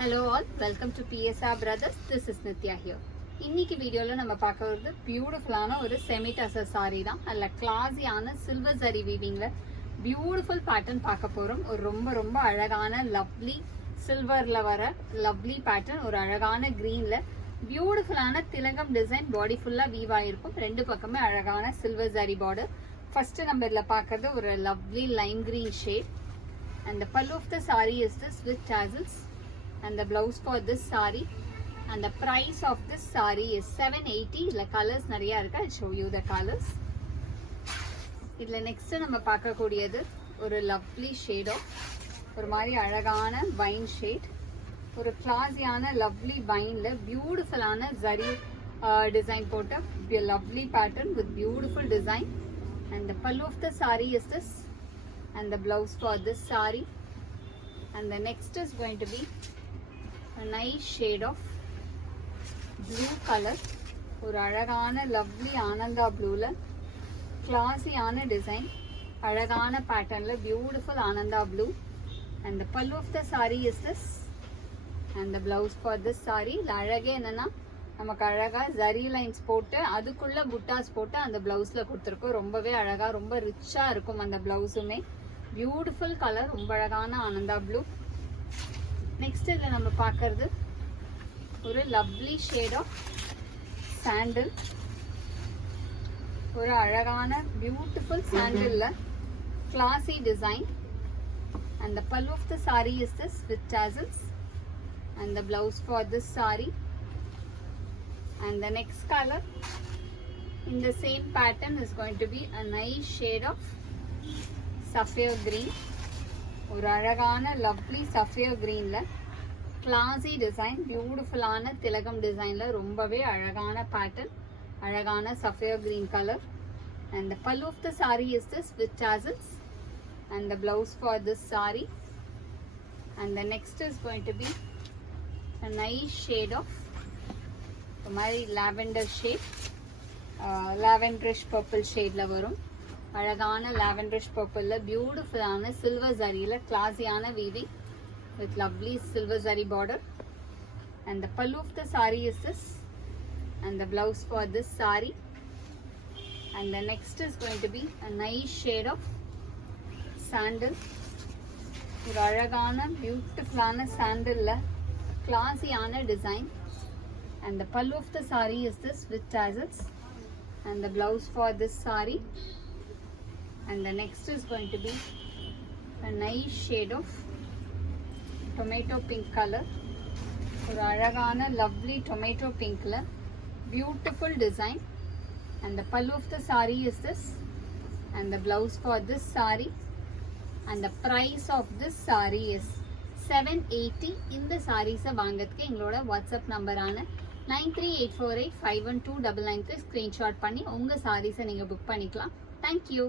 Hello all, welcome to PSR Brothers. This is Nitya here. இன்னைக்கு வீடியோல நம்ம பார்க்க வருது பியூட்டிஃபுல்லான ஒரு செமி டசர் saree தான். நல்ல கிளாஸியான சில்வர் ஜரி வீவிங்ல பியூட்டிஃபுல் பேட்டர்ன் பார்க்க போறோம். ஒரு ரொம்ப அழகான லவ்லி சில்வர்ல வர லவ்லி பேட்டர்ன், ஒரு அழகான கிரீன்ல பியூட்டிஃபுல்லான திலகம் டிசைன், பாடி ஃபுல்லா வீவ் ஆயிருக்கும். ரெண்டு பக்கமே அழகான சில்வர் ஜரி பார்டர். ஃபர்ஸ்ட் நம்பர்ல பார்க்கறது ஒரு lovely Lime green shade. And the pallu of the saree is this with tassels. And the blouse for this saree, and the price of this saree is 780. The colors nariya irukku. I'll show you the colors. idla next nama paaka kodiyadu oru lovely shade of oru mari alagana vine shade, oru classy-ana lovely vine la beautiful ana zari design potta lovely pattern with beautiful design. And the pallu of the saree is this, and the blouse for this saree. And the next is going to be a nice shade of blue color, ஒரு அழகான lovely Ananda ப்ளூல கிளாஸியான design, அழகான பேட்டர்ன்ல beautiful Ananda blue. and the pallu of the saree is this, and the blouse for this saree. அழகே என்னன்னா நமக்கு அழகா ஜரி லைன்ஸ் போட்டு அதுக்குள்ள புட்டாஸ் போட்டு அந்த பிளவுஸ்ல கொடுத்துருக்கோம். ரொம்பவே அழகா ரொம்ப ரிச்சா இருக்கும் அந்த பிளவுஸுமே. பியூட்டிஃபுல் கலர், ரொம்ப அழகான ஆனந்தா ப்ளூ. நெக்ஸ்ட் இதில் நம்ம பார்க்கறது ஒரு லவ்லி ஷேட் ஆஃப் சாண்டில், ஒரு அழகான பியூட்டிஃபுல் சாண்டில்ல classy design. and the pallu of the saree is this with tassels, and the blouse for this saree. and the next color in the same pattern is going to be a nice shade of sapphire green, ஒரு அழகான lovely sapphire கிரீன்ல classy design, பியூட்டிஃபுல்லான திலகம் டிசைன்ல ரொம்பவே அழகான பேட்டர்ன், அழகான sapphire green colour. and the pallu of the saree is this with tassels, and the blouse for this saree. and the next is going to be a nice shade of மாதிரி lavender shade, lavenderish purple ஷேட்ல வரும். அழகான lavenderish purple பியூட்டிஃபுல்லான silver ஜரியில கிளாஸியான weaving with lovely silver zari border. and the pallu of the saree is this, and the blouse for this saree. and the next is going to be a nice shade of sandal, ஒரு அழகான பியூட்டிஃபுல்லான சாண்டல்ல கிளாஸியான design. and the pallu of the saree is this with tassels, and the blouse for this saree. and the next is going to be a nice shade of tomato pink color, ஒரு அழகான lovely tomato pinkல beautiful design. and the pallu of the saree is this, and the blouse for this saree. and the price of this saree is 780. இந்த சாரீஸை வாங்கிறதுக்கு எங்களோட வாட்ஸ்அப் நம்பரான 9384851299 ஸ்க்ரீன்ஷாட் பண்ணி உங்கள் சாரீஸை நீங்கள் புக் பண்ணிக்கலாம். தேங்க்யூ.